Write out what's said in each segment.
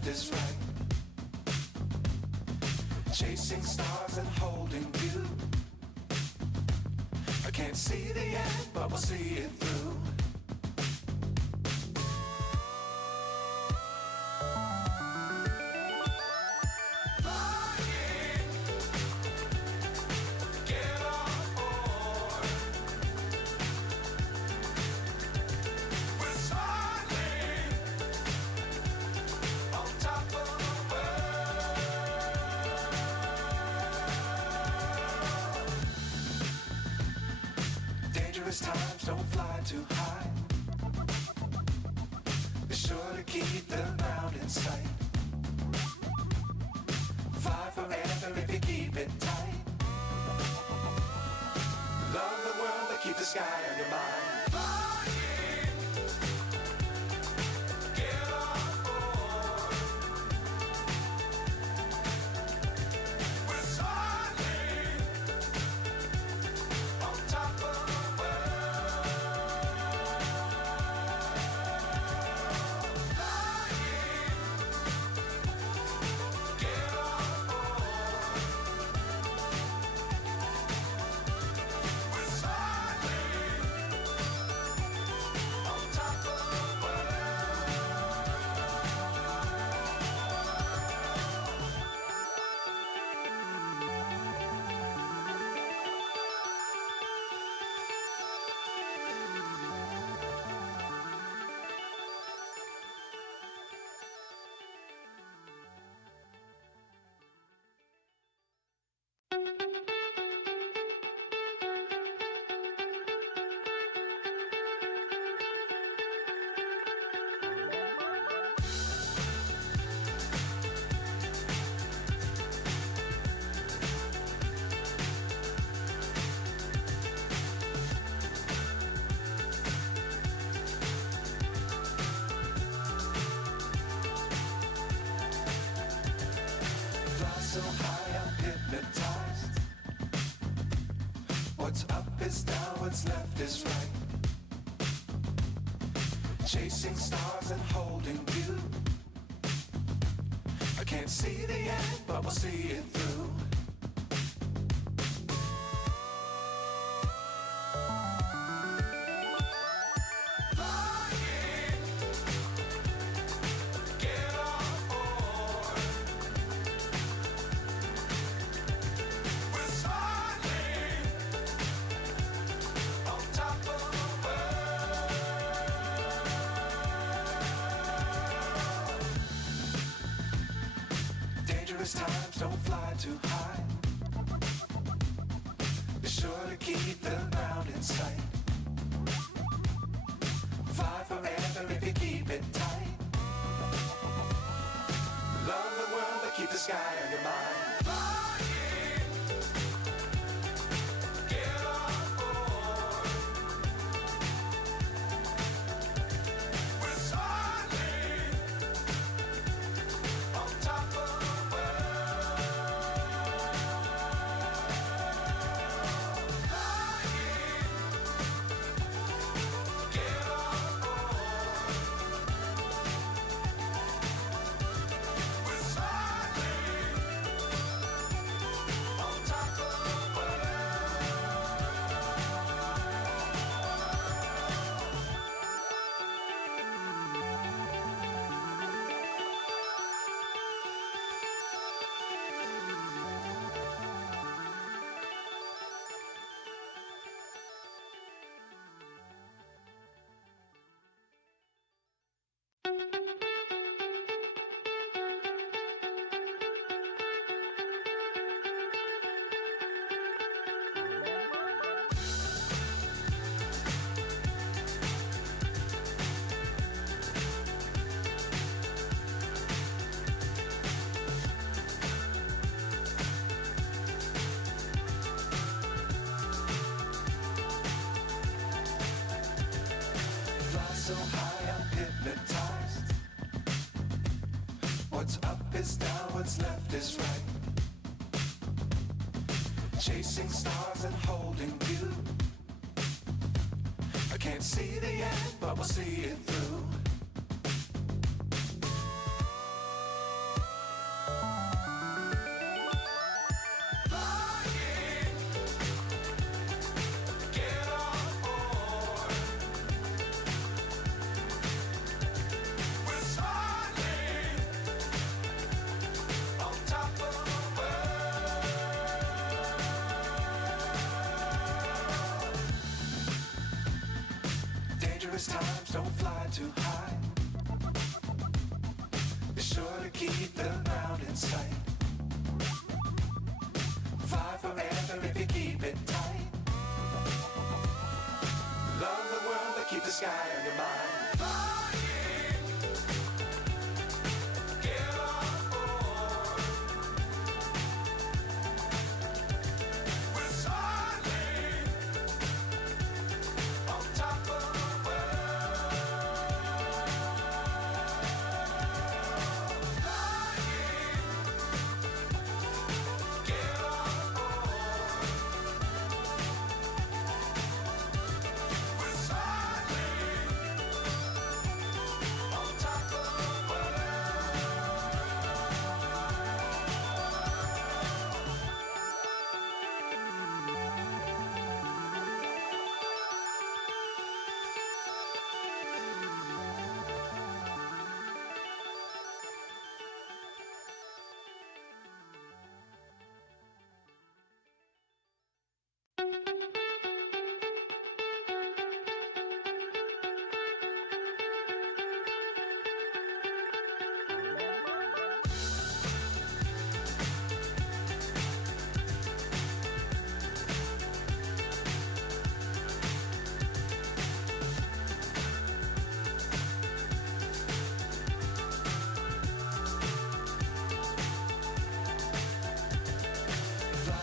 left is right. Chasing stars and holding you. I can't see the end, but we'll see it through. Times don't fly too high. Be sure to keep the ground in sight. Fly forever if you keep it tight. Love the world but keep the sky on your mind. So high I'm hypnotized. What's up is down, what's left is right. Chasing stars and holding you. I can't see the end, but we'll see it through. Times don't fly too high. Be sure to keep the ground in sight. Fly forever if you keep it tight. Love the world but keep the sky on your mind. So high I'm hypnotized. What's up is down, what's left is right. Chasing stars and holding you. I can't see the end, but we'll see it through. Dangerous times, don't fly too high. Be sure to keep the ground in sight. Fly forever if you keep it tight. Love the world, but keep the sky on your mind.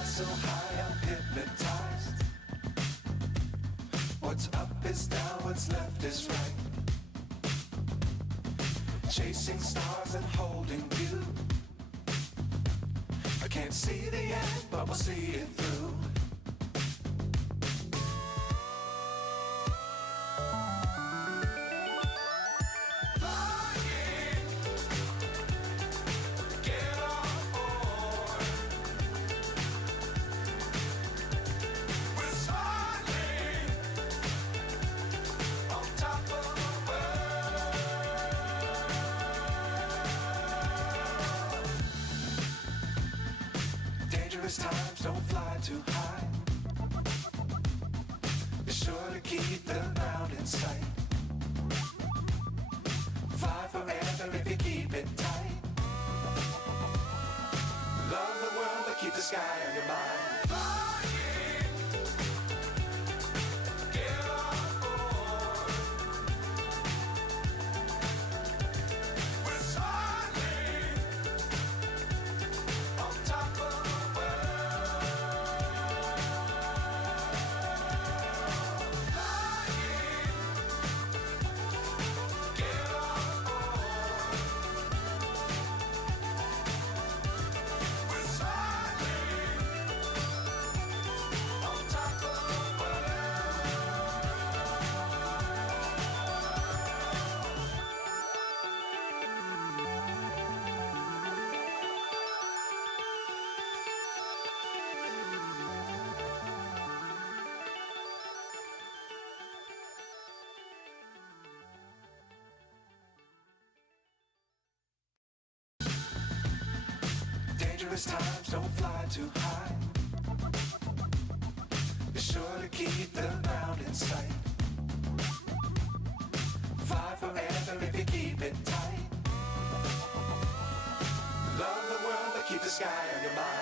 So high I'm hypnotized. What's up is down, what's left is right. Chasing stars and holding you. I can't see the end, but we'll see it through. Dangerous times, don't fly too high. Be sure to keep the ground in sight. Fly forever if you keep it tight. Love the world, but keep the sky on your mind. Dangerous times, don't fly too high. Be sure to keep the ground in sight. Fly forever if you keep it tight. Love the world, but keep the sky on your mind.